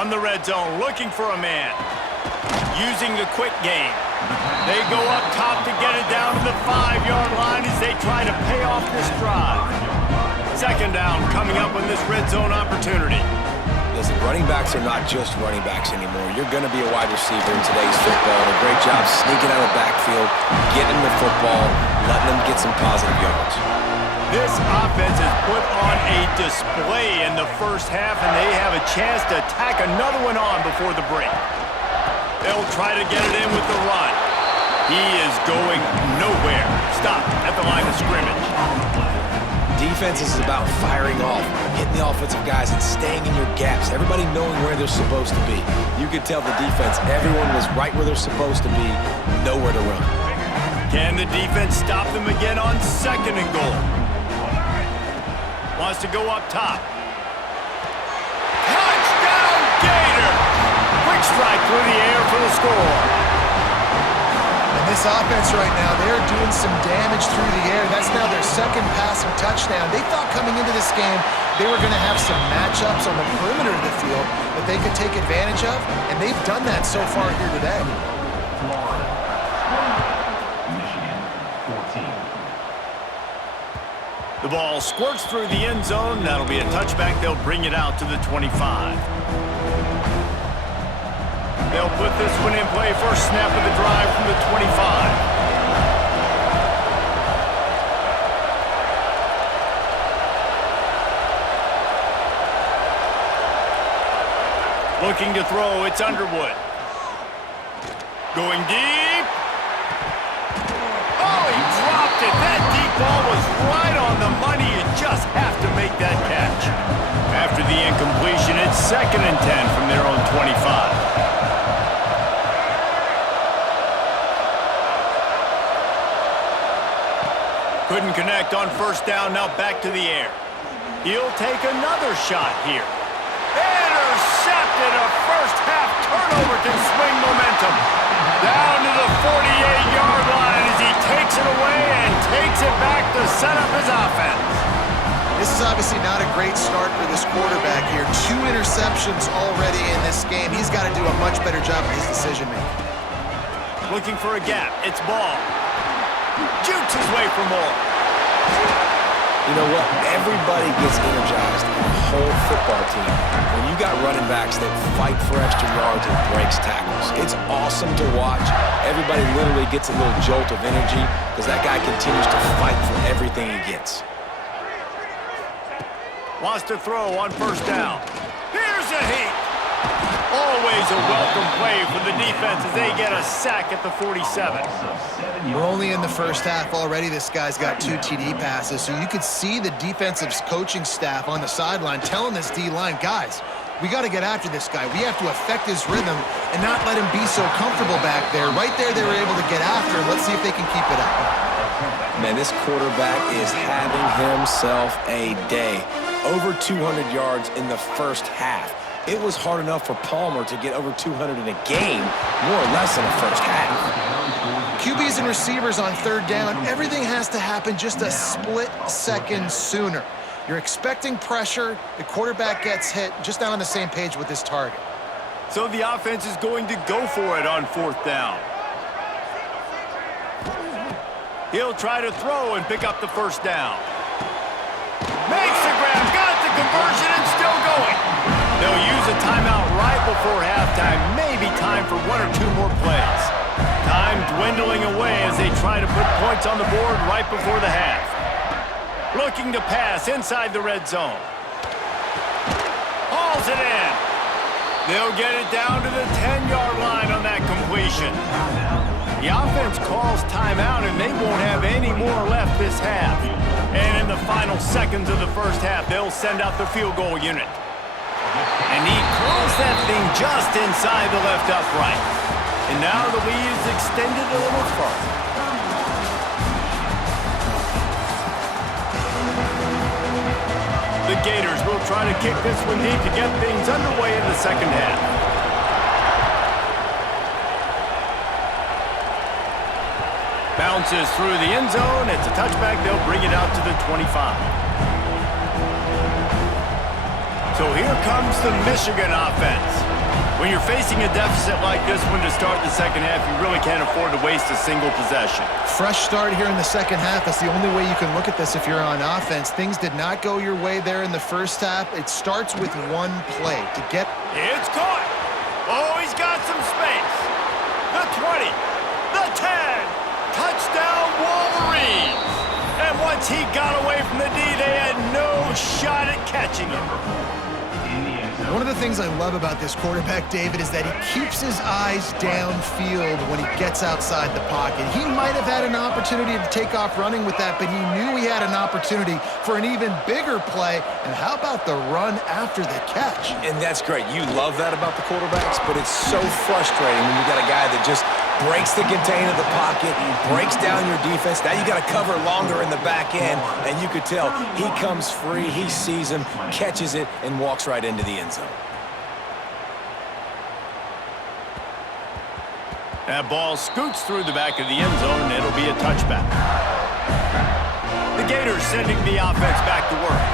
From the red zone, looking for a man. Using the quick game. They go up top to get it down to the 5-yard line as they try to pay off this drive. Second down coming up on this red zone opportunity. Listen, running backs are not just running backs anymore. You're going to be a wide receiver in today's football. And a great job sneaking out of the backfield, getting the football, letting them get some positive yards. This offense has put on a display in the first half, and they have a chance to tack another one on before the break. They'll try to get it in with the run. He is going nowhere. Stop at the line of scrimmage. Defense is about firing off, hitting the offensive guys, and staying in your gaps. Everybody knowing where they're supposed to be. You could tell the defense, everyone was right where they're supposed to be, nowhere to run. Can the defense stop them again on second and goal? Wants to go up top. Touchdown, Gator! Quick strike through the air for the score. And this offense right now, they're doing some damage through the air. That's now their second passing touchdown. They thought coming into this game they were going to have some matchups on the perimeter of the field that they could take advantage of, and they've done that so far here today. The ball squirts through the end zone. That'll be a touchback. They'll bring it out to the 25. They'll put this one in play. First snap of the drive from the 25. Looking to throw. It's Underwood. Going deep. Oh, he dropped it. That deep ball was right on the money. You just have to make that catch. After the incompletion, it's 2nd and 10 from their own 25. Couldn't connect on first down. Now back to the air. He'll take another shot here. Intercepted. A first-half turnover can swing momentum. Down to the 48-yard line as he takes it away and takes it back to set up his offense. This is obviously not a great start for this quarterback here. 2 interceptions already in this game. He's got to do a much better job of his decision-making. Looking for a gap. It's Ball. Jukes his way for more. You know what? Everybody gets energized in the whole football team when you got running backs that fight for extra yards and breaks tackles. It's awesome to watch. Everybody literally gets a little jolt of energy because that guy continues to fight for everything he gets. Wants to throw on first down. Here's a heat. Always a welcome play for the defense as they get a sack at the 47. We're only in the first half already. This guy's got 2 TD passes, so you could see the defensive coaching staff on the sideline telling this D-line, guys, we got to get after this guy. We have to affect his rhythm and not let him be so comfortable back there. Right there, they were able to get after him. Let's see if they can keep it up. Man, this quarterback is having himself a day. Over 200 yards in the first half. It was hard enough for Palmer to get over 200 in a game, more or less in the first half. QBs and receivers on third down, everything has to happen just a split second sooner. You're expecting pressure, the quarterback gets hit, just not on the same page with his target. So the offense is going to go for it on fourth down. He'll try to throw and pick up the first down. Makes the grab, got the conversion, and still going. They'll use a timeout right before halftime. Maybe time for 1 or 2 more plays. Time dwindling away as they try to put points on the board right before the half. Looking to pass inside the red zone. Hauls it in. They'll get it down to the 10-yard line on that completion. The offense calls timeout, and they won't have any more left this half. And in the final seconds of the first half, they'll send out the field goal unit. And he closed that thing just inside the left upright. And now the lead is extended a little further. The Gators will try to kick this one deep to get things underway in the second half. Bounces through the end zone. It's a touchback. They'll bring it out to the 25. So here comes the Michigan offense. When you're facing a deficit like this one to start the second half, you really can't afford to waste a single possession. Fresh start here in the second half. That's the only way you can look at this if you're on offense. Things did not go your way there in the first half. It starts with one play to get... It's caught. Oh, he's got some space. The 20, the 10. Touchdown, Wolverines. And once he got away from the D, they had no shot at catching him. One of the things I love about this quarterback, David, is that he keeps his eyes downfield when he gets outside the pocket. He might have had an opportunity to take off running with that, but he knew he had an opportunity for an even bigger play. And how about the run after the catch? And that's great. You love that about the quarterbacks, but it's so frustrating when you got a guy that just breaks the contain of the pocket, breaks down your defense. Now you got to cover longer in the back end, and you could tell he comes free, he sees him, catches it, and walks right into the end zone. That ball scoots through the back of the end zone, and it'll be a touchback. The Gators sending the offense back to work.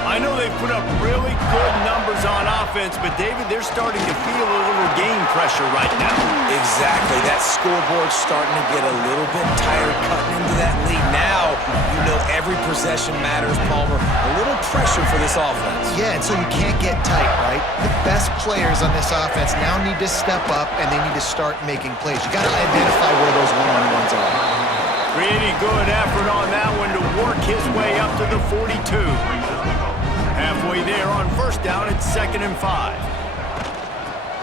I know they've put up really good numbers on offense, but, David, they're starting to feel a little game pressure right now. Exactly. That scoreboard's starting to get a little bit tired cutting into that lead. Now, you know every possession matters, Palmer. A little pressure for this offense. Yeah, and so you can't get tight, right? The best players on this offense now need to step up, and they need to start making plays. You got to identify where those one-on-ones are. Pretty good effort on that one to work his way up to the 42. Halfway there on first down, it's 2nd and 5.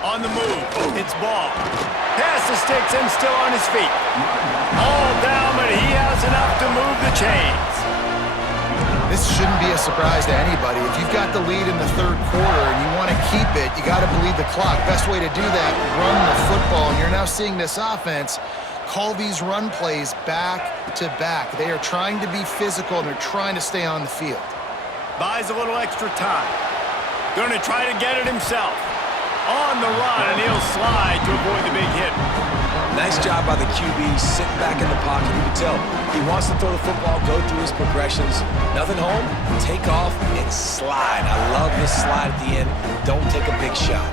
On the move, it's Ball. Pass the sticks and still on his feet. All down, but he has enough to move the chains. This shouldn't be a surprise to anybody. If you've got the lead in the third quarter and you want to keep it, you got to bleed the clock. Best way to do that, run the football. And you're now seeing this offense call these run plays back to back. They are trying to be physical, and they're trying to stay on the field. Buys a little extra time. Going to try to get it himself. On the run, and he'll slide to avoid the big hit. Nice job by the QB sitting back in the pocket. You can tell he wants to throw the football, go through his progressions. Nothing home, take off, and slide. I love this slide at the end. Don't take a big shot.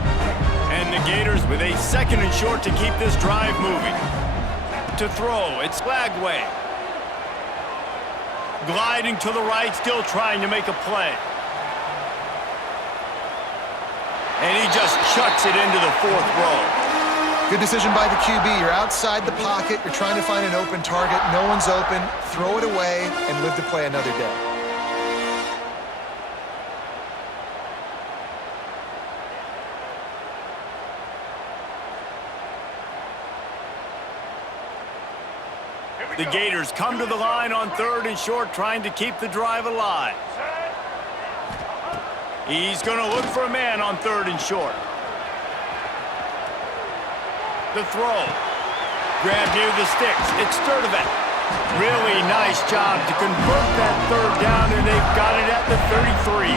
And the Gators with a 2nd and short to keep this drive moving. To throw, it's Lagway. Gliding to the right, still trying to make a play. And he just chucks it into the 4th row. Good decision by the QB. You're outside the pocket. You're trying to find an open target. No one's open. Throw it away and live to play another day. The Gators come to the line on 3rd and short, trying to keep the drive alive. He's going to look for a man on 3rd and short. The throw. Grab near the sticks. It's Sturdivant. Really nice job to convert that 3rd down, and they've got it at the 33.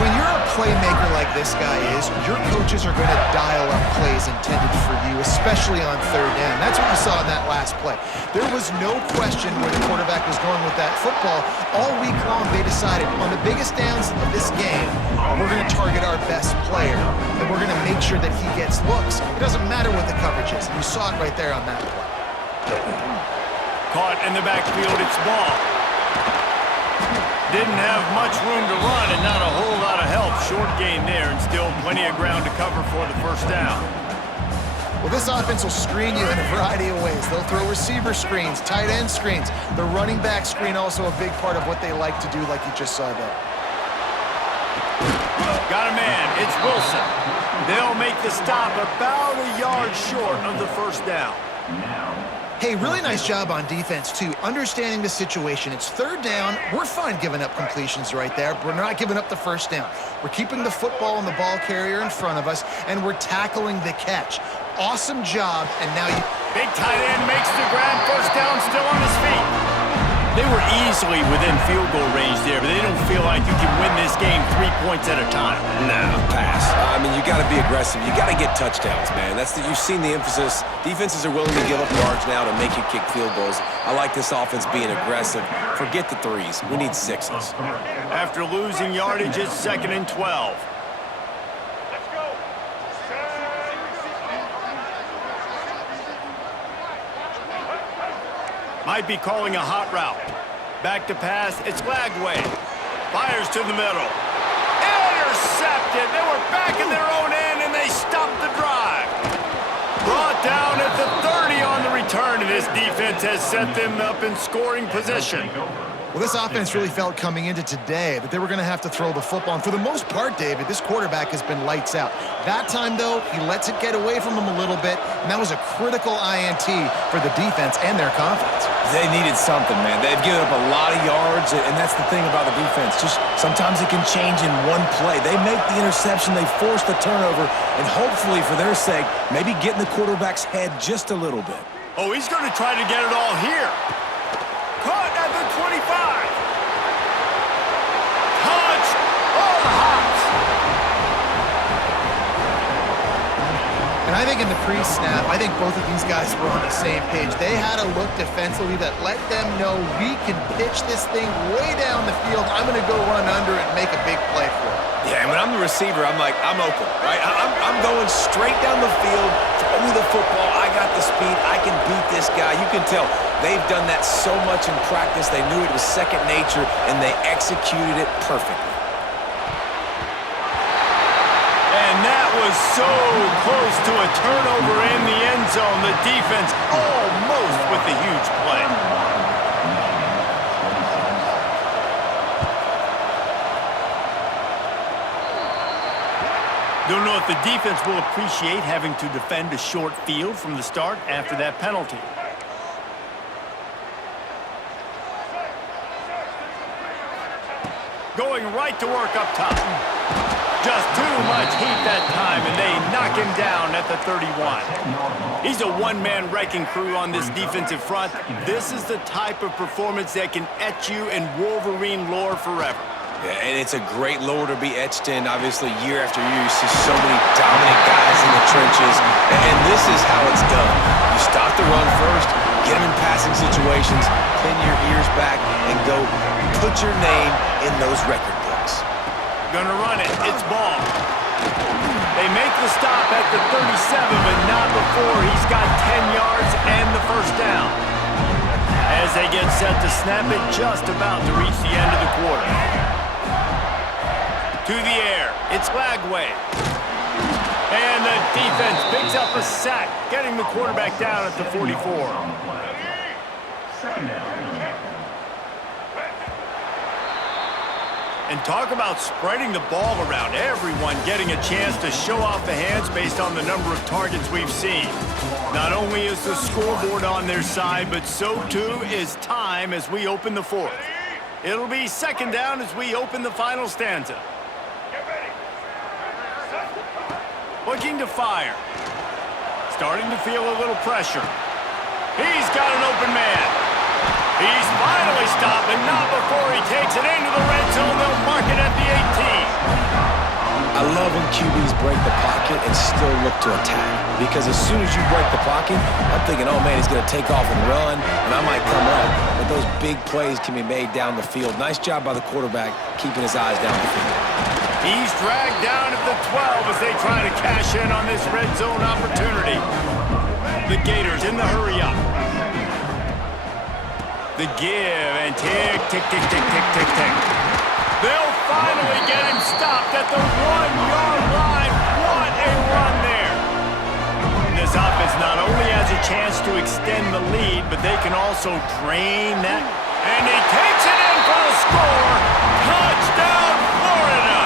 When you're a playmaker like this guy is, your coaches are going to dial up plays intended for you, especially on 3rd down. That's what you saw in that last play. There was no question where the quarterback was going with that football. All week long, they decided on the biggest downs of this game, we're going to target our best player, and we're going to make sure that he gets looks. It doesn't matter what the coverage is. And you saw it right there on that play. Caught in the backfield, it's Ball. Didn't have much room to run and not a whole lot of help. Short gain there and still plenty of ground to cover for the 1st down. Well, this offense will screen you in a variety of ways. They'll throw receiver screens, tight end screens. The running back screen also a big part of what they like to do, like you just saw there. Got a man. It's Wilson. They'll make the stop about a yard short of the 1st down. Hey, really nice job on defense, too. Understanding the situation. It's 3rd down. We're fine giving up completions right there. We're not giving up the 1st down. We're keeping the football and the ball carrier in front of us, and we're tackling the catch. Awesome job, and now you... Big tight end makes the grab. 1st down, still on his feet. They were easily within field goal range there, but they don't feel like you can win this game 3 points at a time. No, pass. I mean, you got to be aggressive. You got to get touchdowns, man. You've seen the emphasis. Defenses are willing to give up yards now to make you kick field goals. I like this offense being aggressive. Forget the 3s. We need 6s. After losing yardage, it's 2nd and 12. Might be calling a hot route. Back to pass, it's Lagway. Fires to the middle. Intercepted. They were back in their own end, and they stopped the drive. Brought down at the 30 on the return, and this defense has set them up in scoring position. Well, this offense really felt coming into today that they were going to have to throw the football. And for the most part, David, this quarterback has been lights out. That time, though, he lets it get away from him a little bit, and that was a critical INT for the defense and their confidence. They needed something, man. They've given up a lot of yards, and that's the thing about the defense. Just sometimes it can change in one play. They make the interception, they force the turnover, and hopefully, for their sake, maybe get in the quarterback's head just a little bit. Oh, he's going to try to get it all here. Caught at the 25. Touch. Oh, the hops. And I think in the pre-snap, I think both of these guys were on the same page. They had a look defensively that let them know we can pitch this thing way down the field. I'm going to go run under it and make a big play for it. Yeah, and when I'm the receiver, I'm like, I'm open, right? I'm going straight down the field, throw me the football, I got the speed, I can beat this guy. You can tell they've done that so much in practice. They knew it was second nature, and they executed it perfectly. And that was so close to a turnover in the end zone. The defense almost with the huge play. Don't know if the defense will appreciate having to defend a short field from the start after that penalty. Going right to work up top. Just too much heat that time, and they knock him down at the 31. He's a one-man wrecking crew on this defensive front. This is the type of performance that can etch you in Wolverine lore forever. Yeah, and it's a great lore to be etched in. Obviously, year after year, you see so many dominant guys in the trenches, and this is how it's done. You stop the run first, get them in passing situations, pin your ears back, and go put your name in those record books. Gonna run it. It's ball. They make the stop at the 37, but not before he's got 10 yards and the first down. As they get set to snap it, just about to reach the end of the quarter. To the air, it's Lagway. And the defense picks up a sack, getting the quarterback down at the 44. And talk about spreading the ball around. Everyone getting a chance to show off the hands based on the number of targets we've seen. Not only is the scoreboard on their side, but so too is time as we open the fourth. It'll be second down as we open the final stanza. Looking to fire. Starting to feel a little pressure. He's got an open man. He's finally stopped, but not before he takes it into the red zone. They'll mark it at the 18. I love when QBs break the pocket and still look to attack. Because as soon as you break the pocket, I'm thinking, oh man, he's going to take off and run, and I might come up. But those big plays can be made down the field. Nice job by the quarterback keeping his eyes down the field. He's dragged down at the 12 as they try to cash in on this red zone opportunity. The Gators in the hurry up. The give and tick, tick, tick, tick, tick, tick, tick. They'll finally get him stopped at the 1-yard line. What a run there. And this offense not only has a chance to extend the lead, but they can also drain that. And he takes it in for the score. Touchdown, Florida.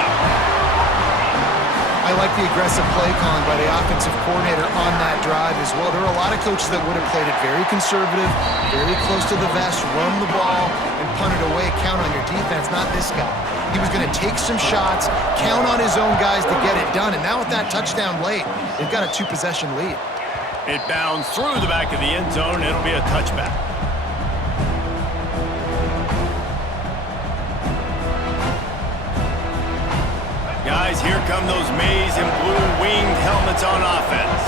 I like the aggressive play calling by the offensive coordinator on that drive as well. There are a lot of coaches that would have played it very conservative, very close to the vest, run the ball, and punt it away, count on your defense, not this guy. He was going to take some shots, count on his own guys to get it done, and now with that touchdown late, they've got a two-possession lead. It bounds through the back of the end zone. It'll be a touchback. Guys, here come those maize and blue winged helmets on offense.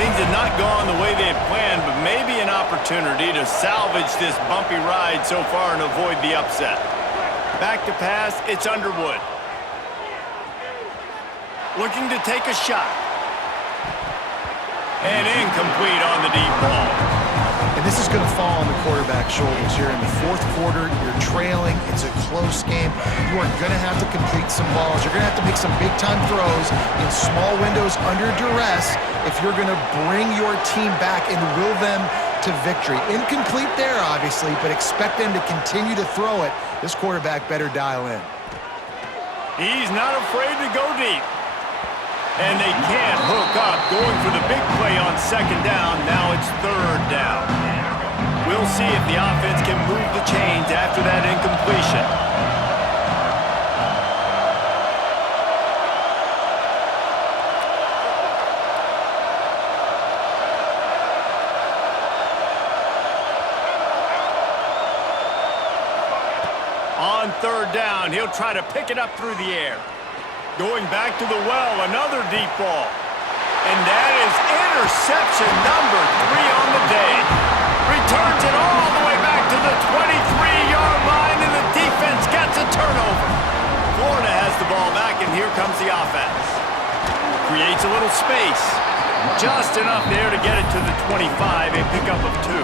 Things have not gone the way they had planned, but maybe an opportunity to salvage this bumpy ride so far and avoid the upset. Back to pass, it's Underwood. Looking to take a shot. And incomplete on the deep ball. And this is going to fall on the quarterback's shoulders. You're in the fourth quarter. You're trailing. It's a close game. You are going to have to complete some balls. You're going to have to make some big-time throws in small windows under duress if you're going to bring your team back and will them to victory. Incomplete there, obviously, but expect them to continue to throw it. This quarterback better dial in. He's not afraid to go deep. And they can't hook up, going for the big play on second down. Now it's third down. We'll see if the offense can move the chains after that incompletion. On third down, he'll try to pick it up through the air. Going back to the well, another deep ball. And that is interception number 3 on the day. Returns it all the way back to the 23-yard line, and the defense gets a turnover. Florida has the ball back, and here comes the offense. Creates a little space. Just enough there to get it to the 25, a pickup of 2.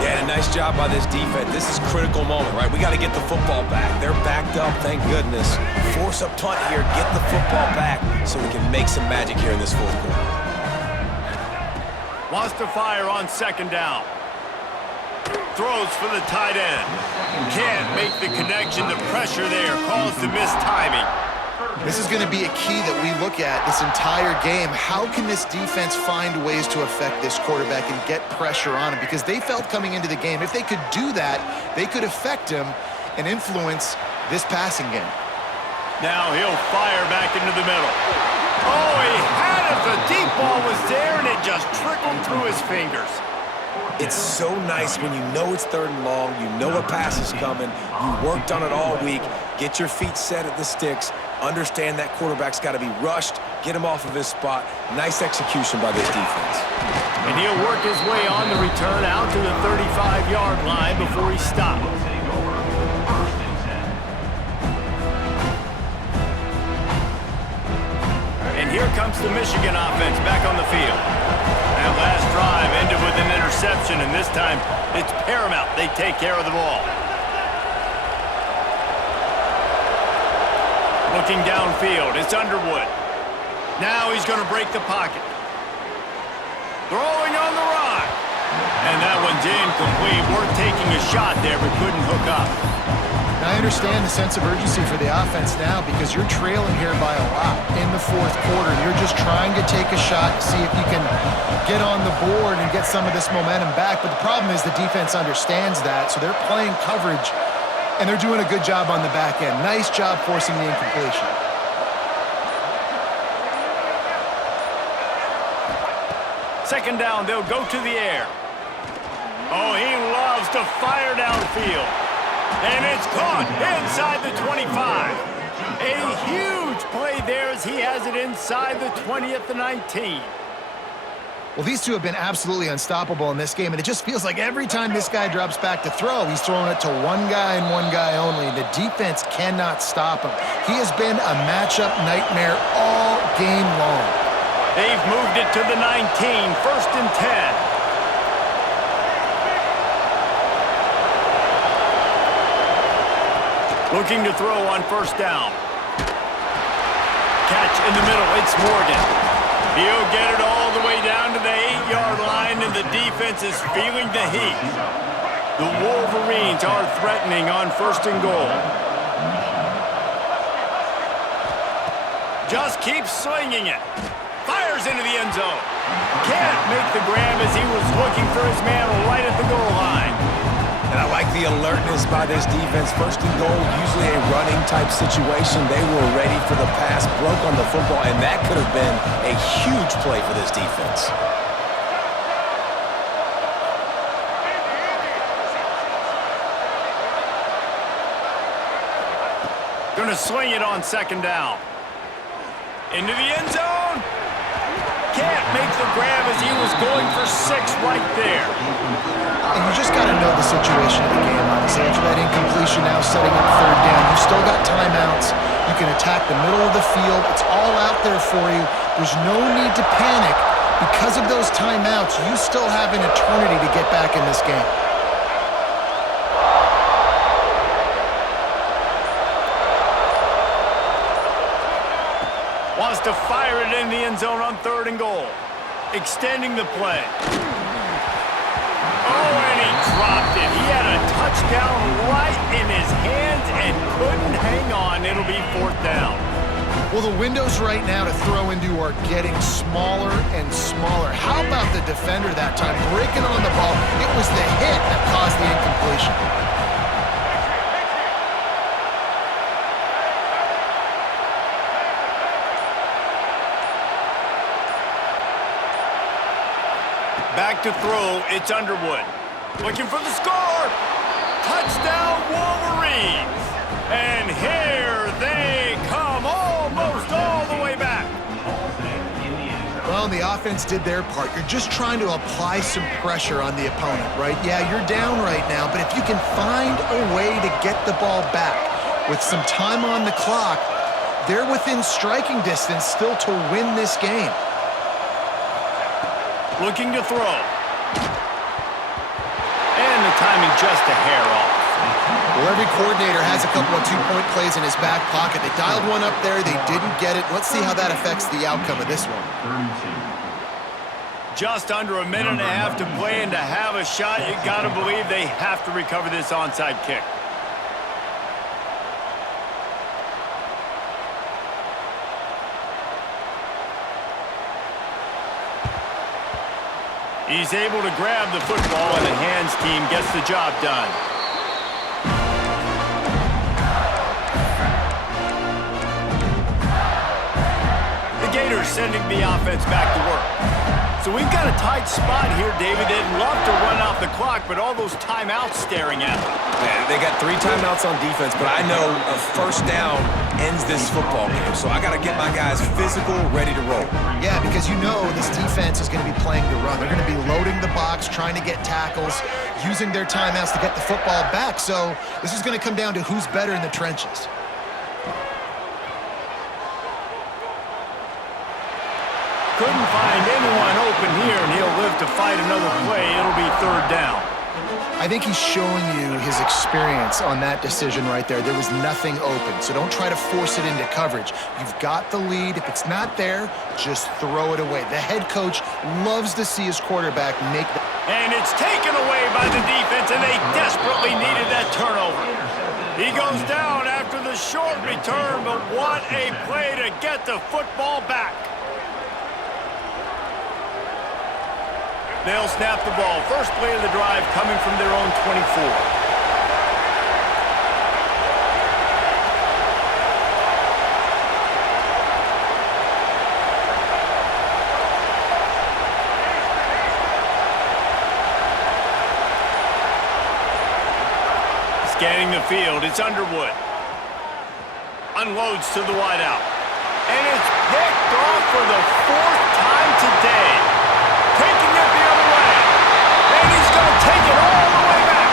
Yeah, and a nice job by this defense. This is a critical moment, right? We got to get the football back. They're backed up, thank goodness. Force a punt here, get the football back so we can make some magic here in this fourth quarter. Wants to fire on second down. Throws for the tight end. Can't make the connection. The pressure there caused the missed timing. This is going to be a key that we look at this entire game. How can this defense find ways to affect this quarterback and get pressure on him? Because they felt coming into the game, if they could do that, they could affect him and influence this passing game. Now he'll fire back into the middle. Oh, he had it. The deep ball was there, and it just trickled through his fingers. It's so nice when you know it's third and long, you know a pass is coming, you worked on it all week, get your feet set at the sticks, understand that quarterback's got to be rushed, get him off of his spot. Nice execution by this defense. And he'll work his way on the return out to the 35-yard line before he stops. And here comes the Michigan offense back on the field. That last drive ended with an interception, and this time it's paramount they take care of the ball. Looking downfield, it's Underwood. Now he's going to break the pocket. Throwing on the run. And that one's incomplete. Worth taking a shot there, but couldn't hook up. Now, I understand the sense of urgency for the offense now because you're trailing here by a lot in the fourth quarter. You're just trying to take a shot to see if you can get on the board and get some of this momentum back. But the problem is the defense understands that, so they're playing coverage, and they're doing a good job on the back end. Nice job forcing the incompletion. Second down, they'll go to the air. Oh, he loves to fire downfield. And it's caught inside the 25. A huge play there as he has it inside the 20 at the 19. Well, these two have been absolutely unstoppable in this game, and it just feels like every time this guy drops back to throw, he's throwing it to one guy and one guy only. The defense cannot stop him. He has been a matchup nightmare all game long. They've moved it to the 19, first and 10. Looking to throw on first down. Catch in the middle, it's Morgan. He'll get it all the way down to the 8-yard line, and the defense is feeling the heat. The Wolverines are threatening on first and goal. Just keeps swinging it. Fires into the end zone. Can't make the grab as he was looking for his man right at the goal line. And I like the alertness by this defense. First and goal, usually a running type situation. They were ready for the pass, broke on the football, and that could have been a huge play for this defense. Gonna swing it on second down. Into the end zone. Can't make the grab as he was going for 6 right there. And you just got to know the situation of the game, honestly. After that incompletion, now setting up third down. You've still got timeouts. You can attack the middle of the field. It's all out there for you. There's no need to panic Because of those timeouts, you still have an eternity to get back in this game. Wants to fire it in the end zone on 3rd and goal. Extending the play. Oh, and he dropped it. He had a touchdown right in his hands and couldn't hang on. It'll be 4th down. Well, the windows right now to throw into are getting smaller and smaller. How about the defender that time breaking on the ball? It was the hit that caused the incompletion. Back to throw, it's Underwood. Looking for the score! Touchdown Wolverines! And here they come, almost all the way back. Well, the offense did their part. You're just trying to apply some pressure on the opponent, right? Yeah, you're down right now, but if you can find a way to get the ball back with some time on the clock, they're within striking distance still to win this game. Looking to throw. And the timing just a hair off. Well, every coordinator has a couple of two-point plays in his back pocket. They dialed one up there. They didn't get it. Let's see how that affects the outcome of this one. Just under a minute and a half to play, and to have a shot, you got to believe they have to recover this onside kick. He's able to grab the football, and the hands team gets the job done. The Gators sending the offense back to work. So we've got a tight spot here, David. They'd love to run off the clock, but all those timeouts staring at them. Man, they got 3 timeouts on defense, but I know a first down ends this football game. So I got to get my guys physical, ready to roll. Yeah, because you know this defense is going to be playing the run. They're going to be loading the box, trying to get tackles, using their timeouts to get the football back. So this is going to come down to who's better in the trenches. Couldn't find anyone open here, and he'll live to fight another play. It'll be 3rd down. I think he's showing you his experience on that decision right there. There was nothing open, so don't try to force it into coverage. You've got the lead. If it's not there, just throw it away. The head coach loves to see his quarterback make the... And it's taken away by the defense, and they desperately needed that turnover. He goes down after the short return, but what a play to get the football back. They'll snap the ball. First play of the drive coming from their own 24. Scanning the field, it's Underwood. Unloads to the wideout. And it's picked off for the 4th time today. Taking it the other way. And he's going to take it all the way back.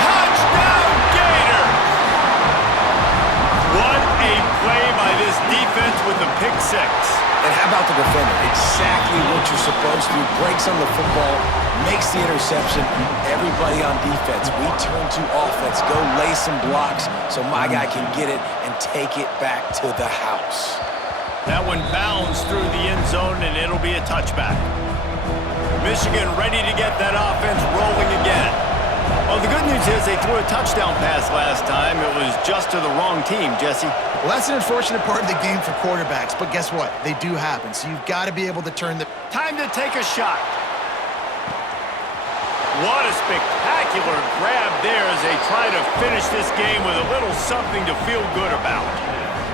Touchdown, Gators! What a play by this defense with the pick 6. And how about the defender? Exactly what you're supposed to do. Breaks on the football, makes the interception. Everybody on defense, we turn to offense. Go lay some blocks so my guy can get it and take it back to the house. That one bounds through the end zone, and it'll be a touchback. Michigan ready to get that offense rolling again. Well, the good news is they threw a touchdown pass last time. It was just to the wrong team, Jesse. Well, that's an unfortunate part of the game for quarterbacks, but guess what? They do happen, so you've got to be able to turn the... Time to take a shot. What a spectacular grab there as they try to finish this game with a little something to feel good about.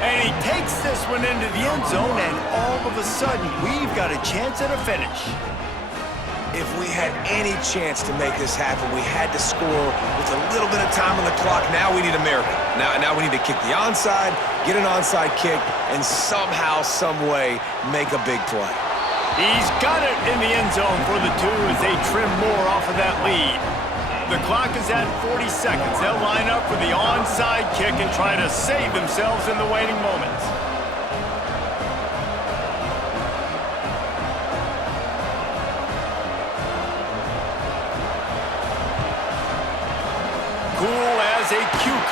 And he takes this one into the end zone, and all of a sudden, we've got a chance at a finish. If we had any chance to make this happen, we had to score with a little bit of time on the clock. Now we need a miracle. Now we need to kick the onside, get an onside kick, and somehow, some way, make a big play. He's got it in the end zone for the 2 as they trim more off of that lead. The clock is at 40 seconds. They'll line up for the onside kick and try to save themselves in the waiting moments.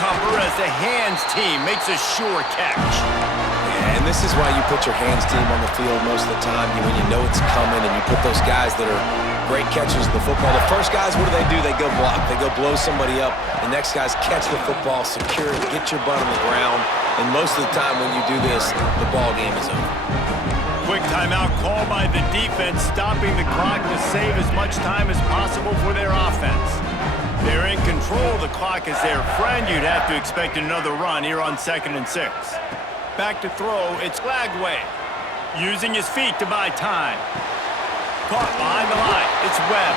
cucumber as the hands team makes a sure catch. Yeah, and this is why you put your hands team on the field most of the time when you know it's coming, and you put those guys that are great catchers of the football. The first guys, what do? They go block. They go blow somebody up. The next guys catch the football, secure it, get your butt on the ground. And most of the time when you do this, the ball game is over. Quick timeout call by the defense, stopping the clock to save as much time as possible for their offense. They're in control of the clock as their friend. You'd have to expect another run here on 2nd and 6. Back to throw, it's Lagway. Using his feet to buy time. Caught behind the line, it's Webb.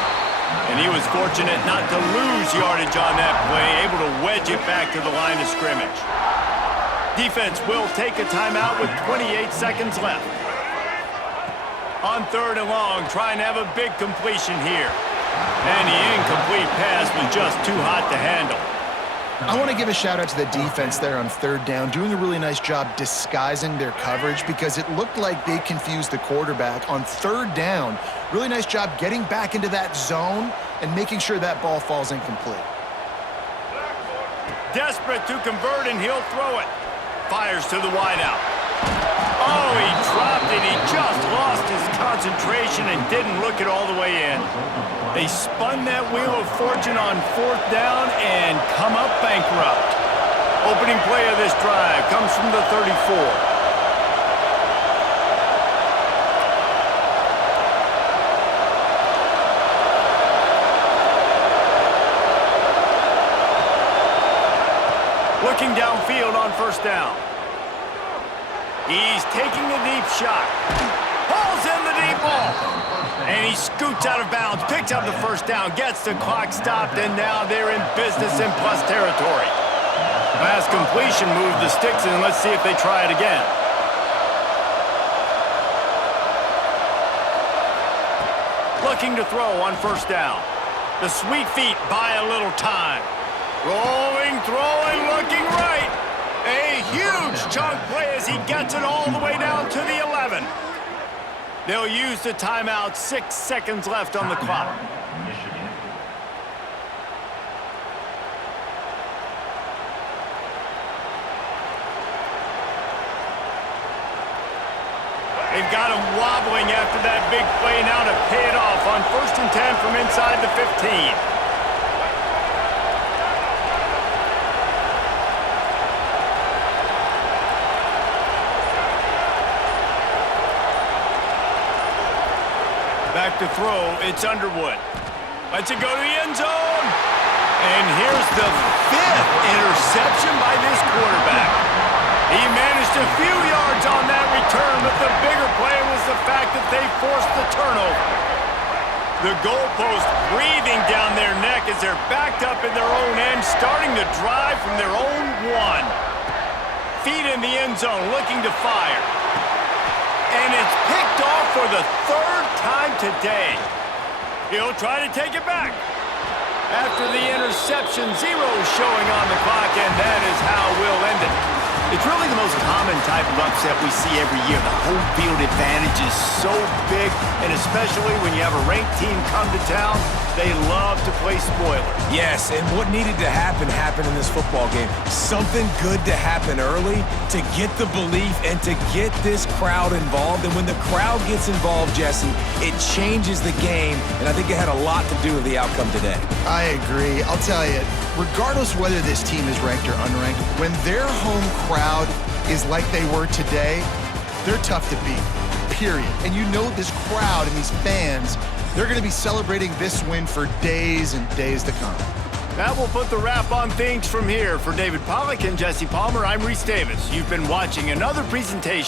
And he was fortunate not to lose yardage on that play, able to wedge it back to the line of scrimmage. Defense will take a timeout with 28 seconds left. On 3rd and long, trying to have a big completion here. And the incomplete pass was just too hot to handle. I want to give a shout out to the defense there on 3rd down, doing a really nice job disguising their coverage because it looked like they confused the quarterback on 3rd down. Really nice job getting back into that zone and making sure that ball falls incomplete. Desperate to convert, and he'll throw it. Fires to the wideout. Oh, he dropped it. He just lost his concentration and didn't look it all the way in. They spun that wheel of fortune on 4th down and come up bankrupt. Opening play of this drive comes from the 34. Looking downfield on 1st down. He's taking the deep shot. Pulls in the deep ball. And he scoots out of bounds, picks up the 1st down, gets the clock stopped, and now they're in business in plus territory. Pass completion moved the sticks, and let's see if they try it again. Looking to throw on 1st down. The sweet feet buy a little time. Rolling, throwing, looking right. A huge chunk play as he gets it all the way down to the 11. They'll use the timeout, 6 seconds left on the clock. They've got him wobbling after that big play now to pay it off on 1st and 10 from inside the 15. Back to throw, it's Underwood. Lets it go to the end zone. And here's the 5th interception by this quarterback. He managed a few yards on that return, but the bigger play was the fact that they forced the turnover. The goalpost breathing down their neck as they're backed up in their own end, starting to drive from their own 1. Feet in the end zone, looking to fire. And it's picked off for the 3rd time today. He'll try to take it back. After the interception, 0 showing on the clock, and that is how we'll end it. It's really the most common type of upset we see every year. The home field advantage is so big, and especially when you have a ranked team come to town, they love to play spoiler. Yes, and what needed to happen happened in this football game. Something good to happen early to get the belief and to get this crowd involved. And when the crowd gets involved, Jesse, it changes the game, and I think it had a lot to do with the outcome today. I agree. I'll tell you, regardless whether this team is ranked or unranked, when their home crowd is like they were today, they're tough to beat, period. And you know this crowd and these fans, they're going to be celebrating this win for days and days to come. That will put the wrap on things from here. For David Pollack and Jesse Palmer, I'm Reese Davis. You've been watching another presentation